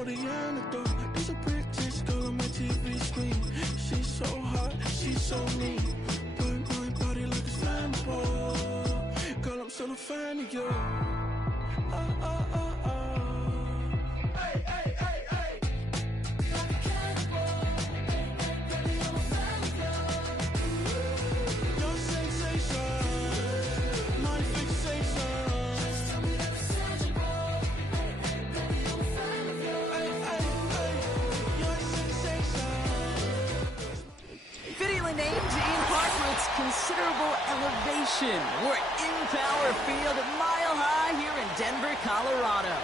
for the antidote. There's a British girl on my TV screen. She's so hot, she's so mean. Burn my body like a sample. Girl, I'm still a fan of you. Hey, hey, hey, hey. Like a cannibal. Baby, I'm a fan of you. Your sensation, my fixation. Just tell me that it's tangible. Hey, hey, baby, I'm a fan of you. Hey, hey, hey. Your sensation. Fittingly named in part for its considerable elevation. We're in Power Field, Mile High here in Denver, Colorado.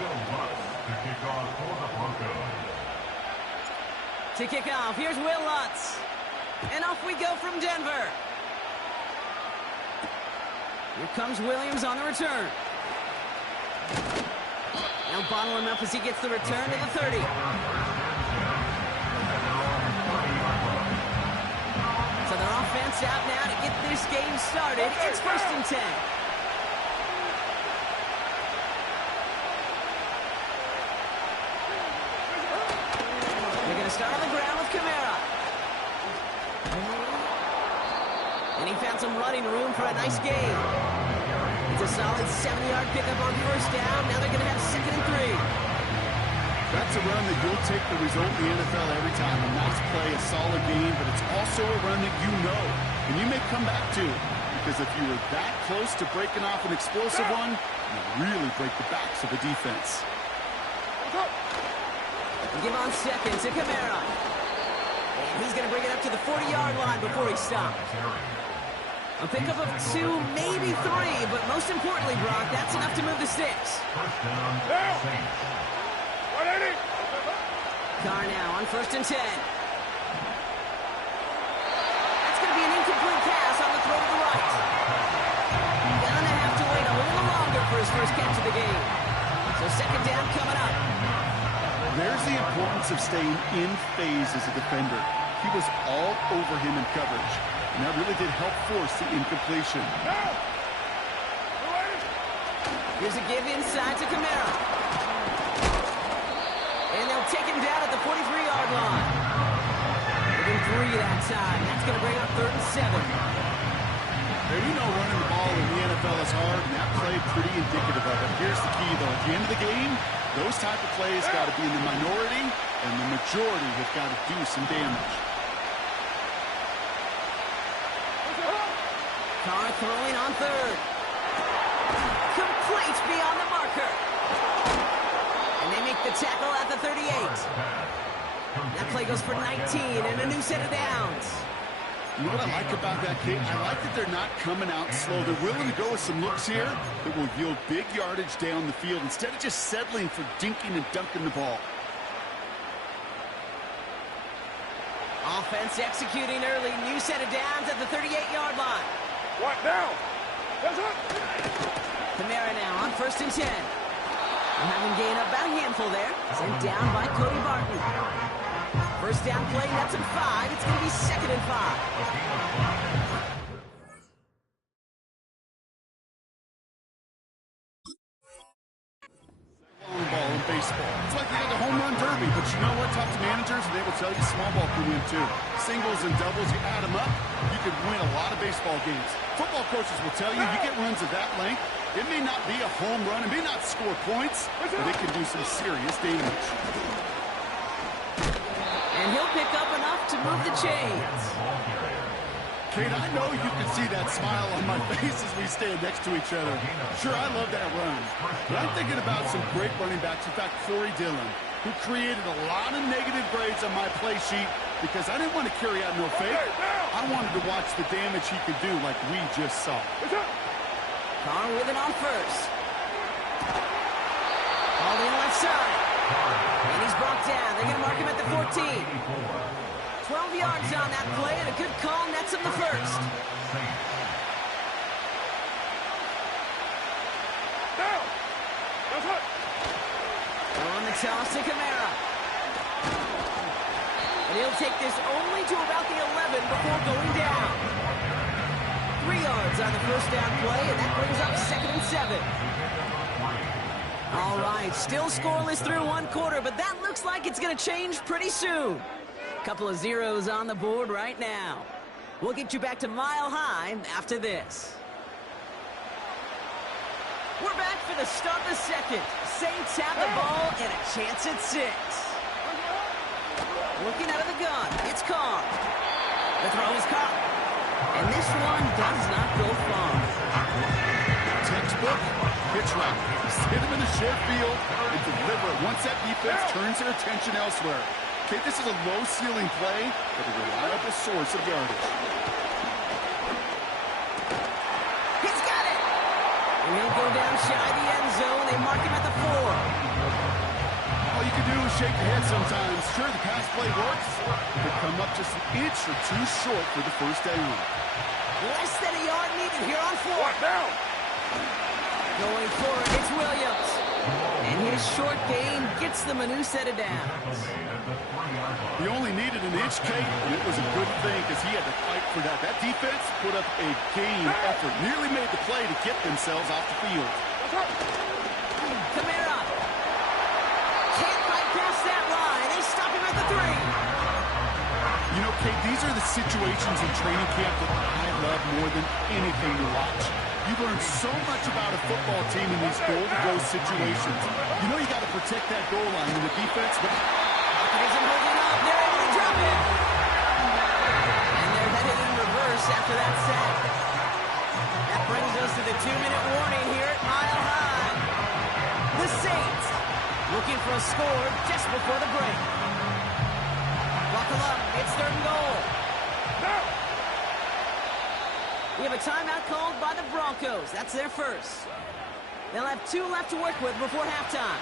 Will Lutz to kick off for the Broncos. To kick off, here's Will Lutz. And off we go from Denver. Here comes Williams on the return. Now bottle him up as he gets the return to the 30. So their offense out now to get this game started. It's 1st and 10. They're going to start on the ground with Kamara. And he found some running room for a nice gain. It's a solid 70-yard pickup on 1st down. Now they're going to have 2nd and 3. That's a run that you'll take the result in the NFL every time. A nice play, a solid game, but it's also a run that you know, and you may come back to. Because if you were that close to breaking off an explosive one, you really break the backs of the defense. Give on 2nd to Kamara. And he's going to bring it up to the 40-yard line before he stops. A pickup of 2, maybe 3, but most importantly, Brock, that's enough to move the sticks. Carr now on 1st and 10. That's going to be an incomplete pass on the throw to the right. Gonna have to wait a little longer for his first catch of the game. So 2nd down coming up. There's the importance of staying in phase as a defender. He was all over him in coverage, and that really did help force the incompletion. Here's a give inside to Kamara. And they'll take him down at the 43-yard line. Within 3 that time. That's going to bring up 3rd and 7. Hey, you know running the ball in the NFL is hard, and that play pretty indicative of it. Here's the key, though. At the end of the game, those type of plays got to be in the minority, and the majority have got to do some damage. Carr throwing on 3rd. Complete beyond the marker. And they make the tackle at the 38. That play goes for 19 and a new set of downs. You know what I like about that, Kate? I like that they're not coming out slow. They're willing to go with some looks here that will yield big yardage down the field instead of just settling for dinking and dunking the ball. Offense executing early. New set of downs at the 38-yard line. What now? Kamara now on 1st and 10. We'll have him gain about a handful there. Sent down by Cody Barton. 1st down play, that's him 5. It's going to be 2nd and 5. Long ball in baseball. It's like they got the home run derby, but you know what? Talk to managers and they will tell you small ball can win too. Singles and doubles, you add them up, you can win a lot of baseball games. Football coaches will tell you, you get runs of that length, it may not be a home run, it may not score points, but it can do some serious damage. And he'll pick up enough to move the chains. Kate, I know you can see that smile on my face as we stand next to each other. Sure, I love that run. But I'm thinking about some great running backs. In fact, Corey Dillon, who created a lot of negative grades on my play sheet because I didn't want to carry out no fake. I wanted to watch the damage he could do like we just saw. Carr with it on 1st. All in left side. And he's brought down. They're going to mark him at the 14. 12 yards on that play, and a good call nets him the 1st. only to about the 11 before going down. 3 yards on the first down play, and that brings up 2nd and 7. All right, still scoreless through 1 quarter, but that looks like it's going to change pretty soon. Couple of zeros on the board right now. We'll get you back to Mile High after this. We're back for the start of the second. Saints have the ball and a chance at 6. Looking out of the gun, it's Carr. The throw is caught. And this one does not go far. Textbook pitch route. Just hit him in the short field and deliver it once that defense turns their attention elsewhere. Okay, this is a low-ceiling play, but a reliable source of yardage. He's got it! And he'll go down shy of the end zone. They mark him at the 4. All you can do is shake your head sometimes. Sure, the pass play works, but come up just an inch or 2 short for the first down. Less than a yard needed here on 4th down. Going for it, it's Williams. And his short gain gets them a new set of downs. He only needed an inch, Kate, and it was a good thing because he had to fight for that. That defense put up a game effort, nearly made the play to get themselves off the field. Kamara. Can't bypass that line. They stop him at the 3. You know, Kate, these are the situations in training camp that I love more than anything to watch. You learn so much about a football team in these goal-to-go situations. You know you got to protect that goal line in the defense, but It isn't holding up. They're able to drop it. And they're headed in reverse after that sack. That brings us to the 2-minute warning here at Mile High. The Saints looking for a score just before the break. Buckle up. It's 3rd and goal. We have a timeout called by the Broncos. That's their first. They'll have 2 left to work with before halftime.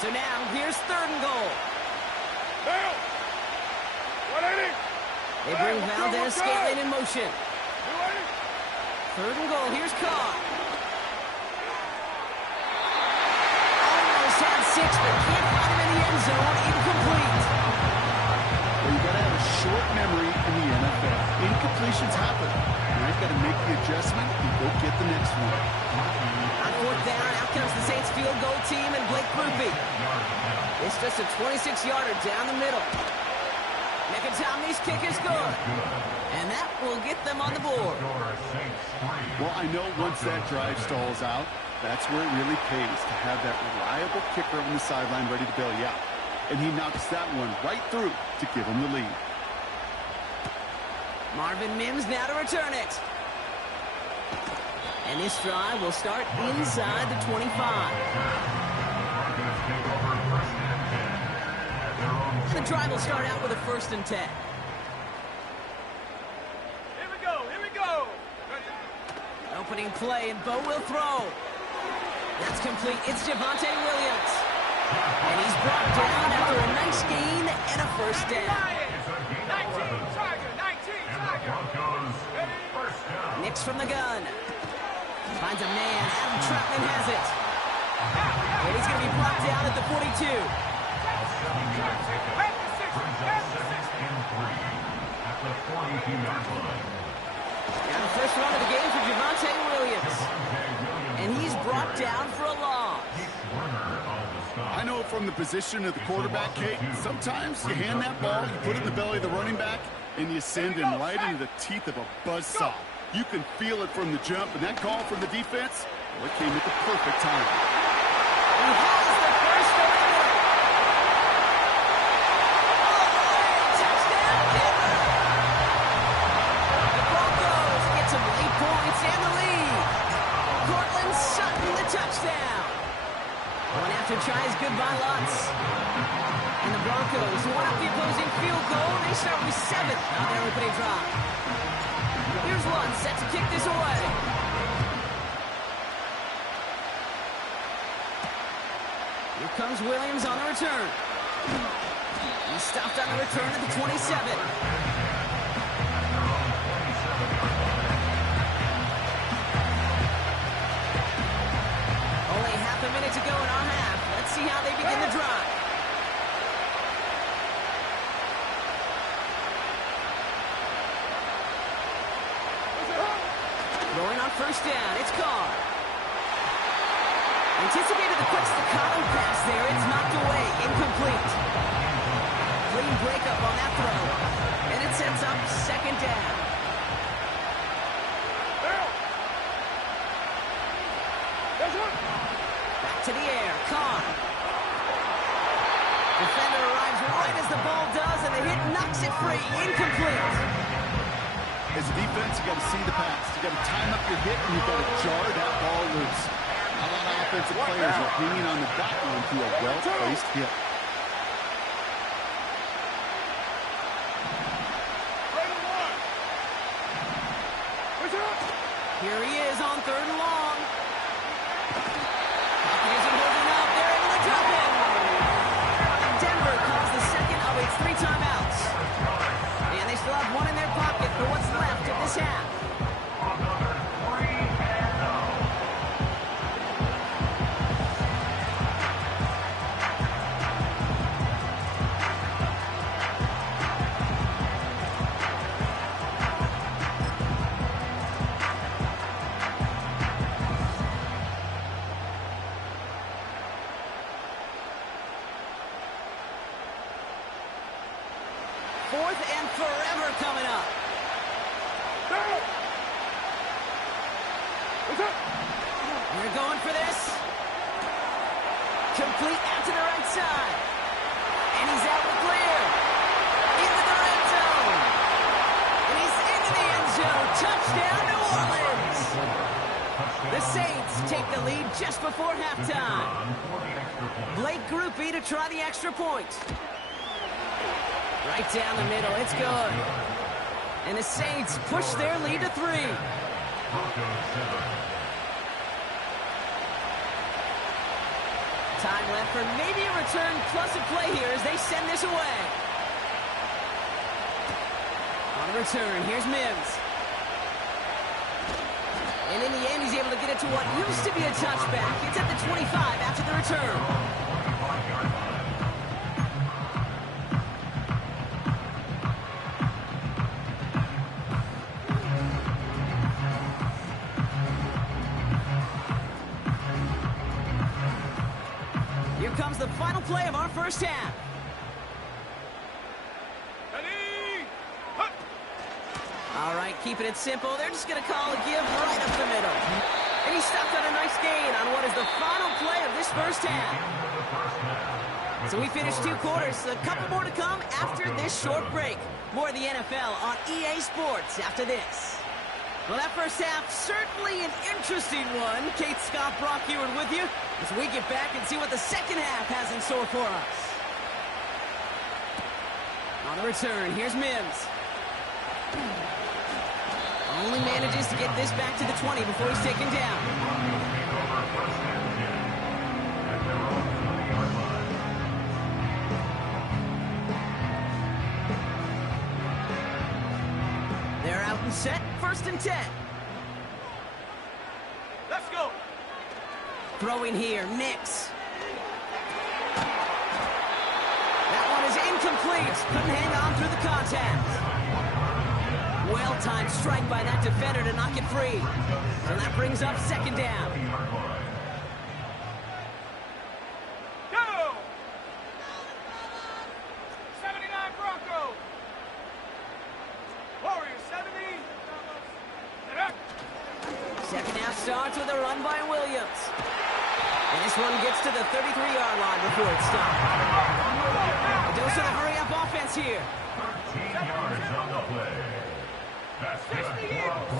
So now, here's 3rd and goal. They bring Valdez-Scantling in motion. 3rd and goal, here's Carr. Almost had 6, but can't find him in the end zone. Incomplete. well, you got to have a short memory in the NFL. Incompletions happen. Now you've got to make the adjustment and go get the next one. On 4th down, out comes the Saints field goal team and Blake Grupe. It's just a 26-yarder down the middle. Nakatomi's kick is good. And that will get them on the board. Well, I know once that drive stalls out, that's where it really pays to have that reliable kicker on the sideline ready to bail you out. And he knocks that one right through to give him the lead. Marvin Mims now to return it. And this drive will start inside the 25. The drive will start out with a 1st and 10. Here we go, here we go. Opening play, and Bo will throw. That's complete. It's Javonte Williams. And he's brought down after a nice gain and a 1st down. 19 Tiger, 19 Tiger. Nix from the gun. Finds a man. Adam Troutman has it. And he's going to be brought down at the 42. Now the first run of the game for Javonte Williams. And he's brought down for a loss. I know from the position of the quarterback, Kate, sometimes you hand that ball, you put it in the belly of the running back, and you send him right into the teeth of a buzzsaw. You can feel it from the jump, and that call from the defense, well, it came at the perfect time. He has the first of the night. Touchdown, Denver! The Broncos get some late points and the lead. Cortland Sutton, the touchdown. Going after tries goodbye lots. And the Broncos want up the opposing field goal. They start with 7 on their opening drive. Here's one set to kick this away. Here comes Williams on the return. He stopped on the return at the 27. minute to go in our half. Let's see how they begin the drive. Going on first down, it's Carr. Anticipated the quick staccato pass there. It's knocked away, incomplete. Clean breakup on that throw. And it sets up second down. Back to the air, Carr. Defender arrives right as the ball does, and the hit knocks it free, incomplete. As a defense, you got to see the pass. You got to time up your hit, and you got to jar that ball loose. A lot of offensive players are hanging on the back line to a well-placed hit. Here he is on third and long. Isn't holding up. They're able to drop it. Denver calls the second of its 3 timeouts. And they still have one in their pocket for what's left of this half. Fourth and forever coming up. We're going for this. Complete out to the right side. And he's out with clear. Into the red zone. And he's into the end zone. Touchdown, New Orleans. The Saints take the lead just before halftime. Blake Groupie to try the extra point. Right down the middle, it's good. And the Saints push their lead to 3. Time left for maybe a return plus a play here as they send this away. On the return, here's Mims. And in the end, he's able to get it to what used to be a touchback. It's at the 25 after the return. Here comes the final play of our first half. All right, keeping it simple. They're just going to call a give right up the middle. And he stopped on a nice gain on what is the final play of this first half. So we finished 2 quarters. A couple more to come after this short break. More of the NFL on EA Sports after this. Well, that first half, certainly an interesting one. Kate Scott, Brock Ewart with you as we get back and see what the second half has in store for us. On the return, here's Mims. Only manages to get this back to the 20 before he's taken down. They're out and set, 1st and 10. Let's go. Throwing here, Nix. That one is incomplete. Couldn't hang on through the contact. Well-timed strike by that defender to knock it free. So that brings up second down. Go! 79 Broncos. Warriors 70. Second half starts with a run by Williams. And this one gets to the 33-yard line before it stops. A dose of the hurry-up offense here. 13 yards on the play. That's 60 Eagles.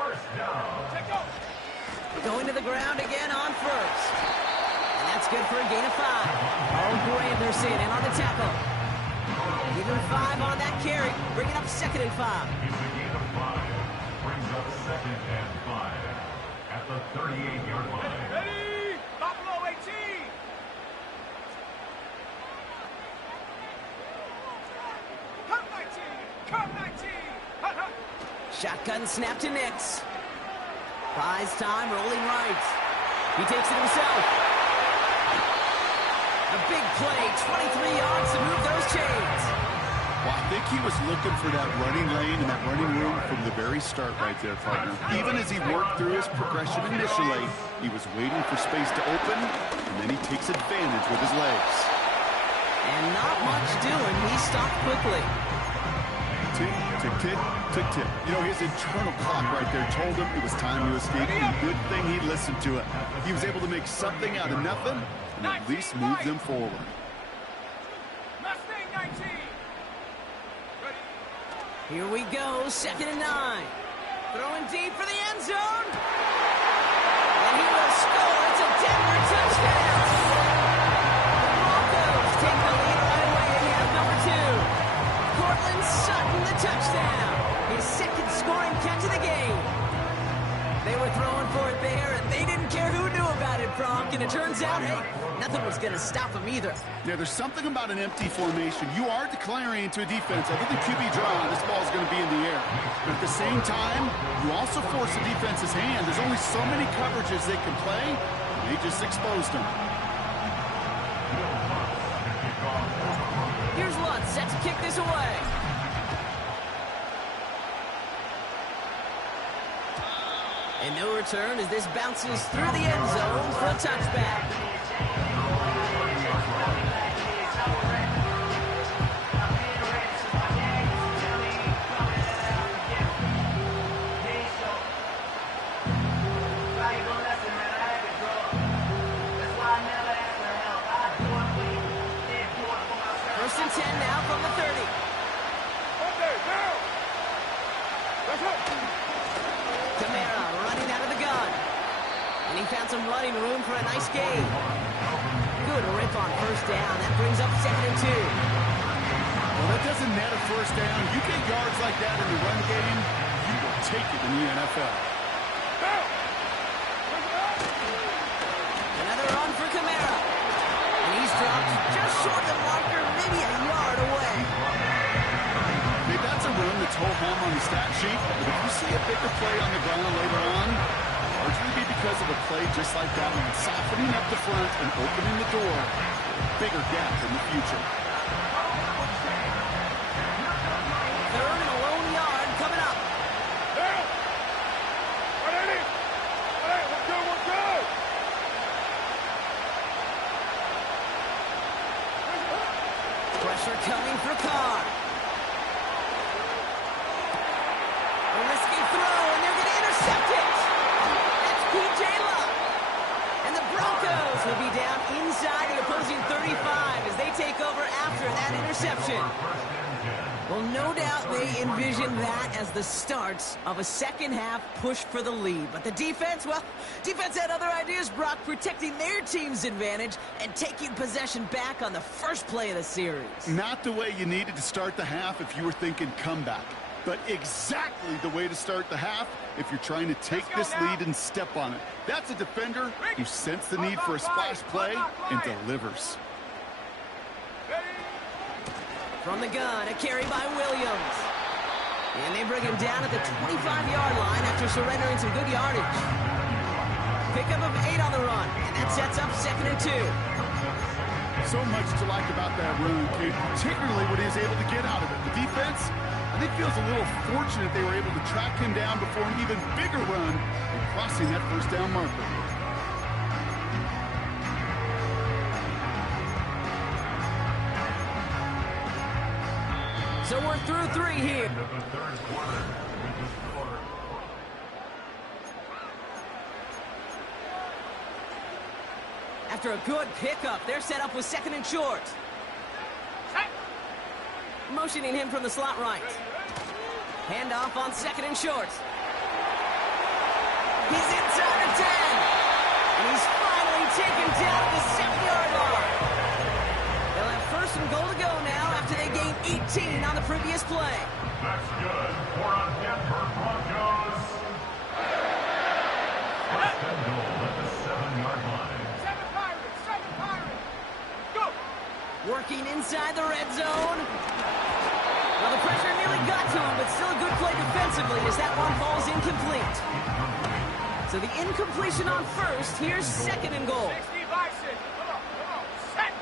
First down. Take off. Going to the ground again on first. And that's good for a gain of 5. Oh, Anderson in on the tackle. Even 5 on that carry, bringing up 2nd and 5. It's a gain of 5. Brings up 2nd and 5 at the 38-yard line. Ready? Buffalo 18. Come 19. Come 19. Shotgun snap to Nix. Buys time, rolling right. He takes it himself. A big play, 23 yards to move those chains. Well, I think he was looking for that running lane and that running room from the very start right there, partner. Even as he worked through his progression initially, he was waiting for space to open, and then he takes advantage with his legs. And not much doing. He stopped quickly. Tick, tick, tick, tick, tick. You know, his internal clock right there told him it was time to escape, and good thing he listened to it. He was able to make something out of nothing and at least move them forward. Here we go, 2nd and 9. Throwing deep for the end zone. And he will score. It's a Denver touchdown. The Broncos take the lead right away in half number 2. Cortland Sutton, the touchdown. His 2nd scoring catch of the game. They were throwing for it there, and they didn't care who knew about it, Bronk. And it turns out, hey, nothing was going to stop him either. Yeah, there's something about an empty formation. You are declaring into a defense. Other than QB draw, this ball is going to be in the air. But at the same time, you also force the defense's hand. There's only so many coverages they can play, and they just exposed them. Here's Lutz, set to kick this away. And no return as this bounces through the end zone for a touchback. First and 10 now from the 30. Kamara running out of the gun. And he found some running room for a nice gain. Good rip on first down. That brings up 2nd and 2. Well, that doesn't net a first down. You get yards like that in the run game, you will take it in the NFL. Another run for Kamara. And he's dropped just short of the marker, maybe a yard away. Hey, that's a run that's ho-hum on the stat sheet, but if you see a bigger play on the ground later on, largely be because of a play just like that one, softening up the front and opening the door for a bigger gap in the future. 3rd and a lone yard coming up. Pressure coming for Carr. A risky throw, and they're going to intercept it. That's P.J. Luck. And the Broncos will be down inside the opposing 35 as they take over after that interception. Well, no doubt they envisioned that as the start of a second-half push for the lead. But the defense, well, defense had other ideas, Brock, protecting their team's advantage and taking possession back on the first play of the series. Not the way you needed to start the half if you were thinking comeback, but exactly the way to start the half if you're trying to take this lead and step on it. That's a defender who sensed the need for a splash play and delivers. From the gun, a carry by Williams. And they bring him down at the 25-yard line after surrendering some good yardage. Pickup of 8 on the run, and that sets up 2nd and 2. So much to like about that run, Kate, particularly what he was able to get out of it. The defense, I think, feels a little fortunate they were able to track him down before an even bigger run and crossing that first down marker. So we're through 3 here. After a good pickup, they're set up with 2nd and short. Motioning him from the slot right. Handoff on 2nd and short. He's inside the 10. And he's finally taken down at the 7-yard line. They'll have 1st and goal to go now after they gained 18 on the previous play. That's good for a Denver Broncos. 1st and goal at the 7-yard line. 7 Pirates, 7 Pirates. Go. Working inside the red zone. Well, the pressure nearly got to him, but still a good play defensively as that one falls incomplete. So the incompletion on first. Here's second and goal. 60 Bison. Come on. Set.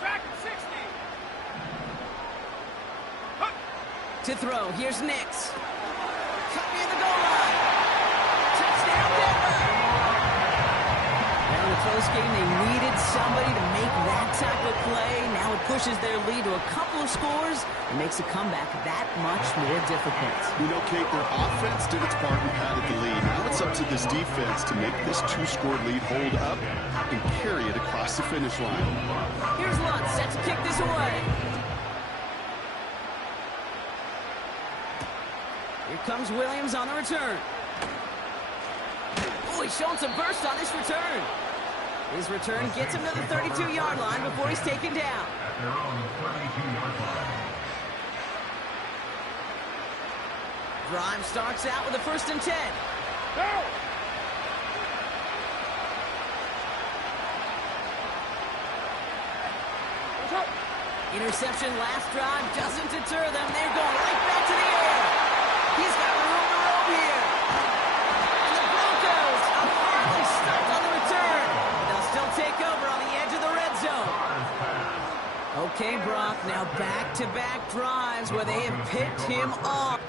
Track 60. Hook. To throw, here's Nix. Cut near the goal line. Touchdown, Denver. Now in a close game, they needed somebody to make that type of play. Now it pushes their lead to a couple of scores and makes a comeback that much more difficult. You know, Kate, their offense did its part and padded the lead. Now it's up to this defense to make this two-score lead hold up and carry it across the finish line. Here's Luntz set to kick this away. Here comes Williams on the return. Oh, he's showing some burst on this return. His return gets him to the 32-yard line before he's taken down. At their own 32-yard line. Drive starts out with a 1st and 10. Go. Interception last drive doesn't deter them. They're going right back to the air. He's got room to roam here. And the Broncos are finally stumped on the return. They'll still take over on the edge of the red zone. Okay, Brock, now back-to-back drives where they have picked him off.